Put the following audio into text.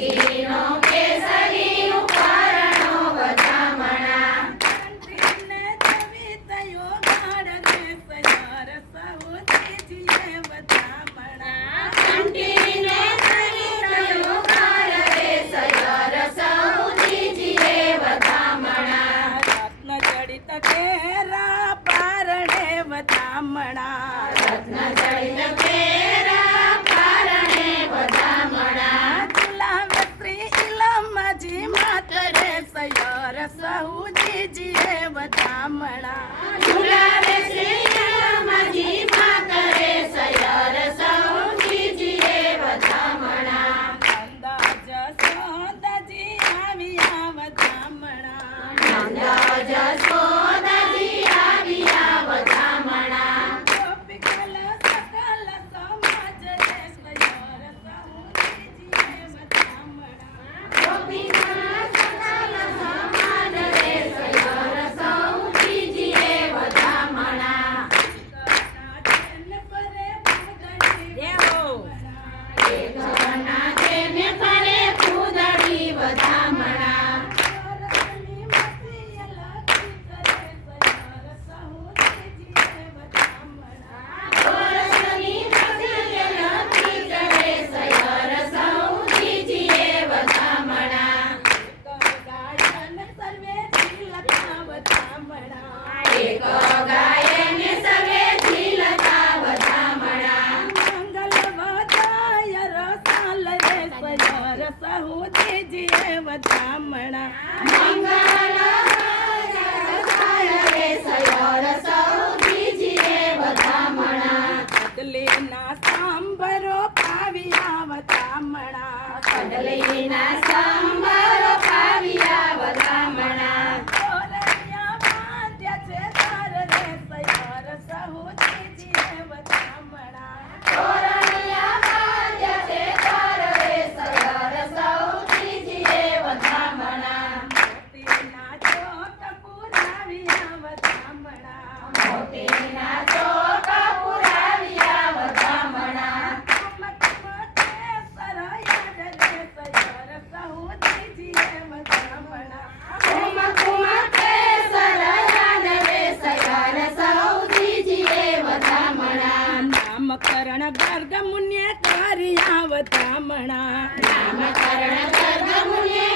ઘીનો કેસરી ઉપરણો વધામણા કંઠીને જવી તયો ગાડ રે સયાર સહુજીજીએ વધામણા કંઠીને જવી તયો ગાડ રે સયાર સહુજીજીએ વધામણા રત્ન જડિત કેરા પારણે વધામણા રત્ન જડિત કેરા પારણે વધામણા ગુલાબ શ્રી ઇલમજી માતરે સયાર સહુજીજીએ વધામણા ઝુલાવે શ્રી રામજી માતરે સયાર સહુજીજીએ વધામણા અંદાજ સોદાજી આવ્યા વધામણા નંદા જશોદાજી આવ્યા વધામણા ગોપિકલ સકલ સમાજ રે સયાર સહુજીજીએ વધામણા ગોપીના સકલ સમાજ રે સયાર સહુજીજીએ વધામણા એક ઘરના જેને ફરે ફૂદડી વધામણા ઓરસની મસીએ લખી કરે સયાર સહુજીજીએ વધામણા એક ગાયને સવે ઝીલતા વધામણા વધામણા મંગલ રે સયાર સહુજીજીએ વધામણા કદલીના સાંભરો પાવ્યા વધામણા કડલીના સંભારો પાવ્યા વધામણા ઓરણિયા બાંધ્યા છે તાર રે સયાર સહુજીજીએ વધામણા તોરણિયા બાંધ્યા છે તાર રે સયાર સહુજીજીએ વધામણા મોતીના ચોક પુરાવ્યા વધામણા મોતીના ચોક પુરાવ્યા વધામણા કુમકુમ કેસર યાદ રે સયાર સહુજીજીએ વધામણા નામકરણ ગર્ગ મુનિએ કર્યા વધામણા નામકરણ ગર્ગ મુનિએ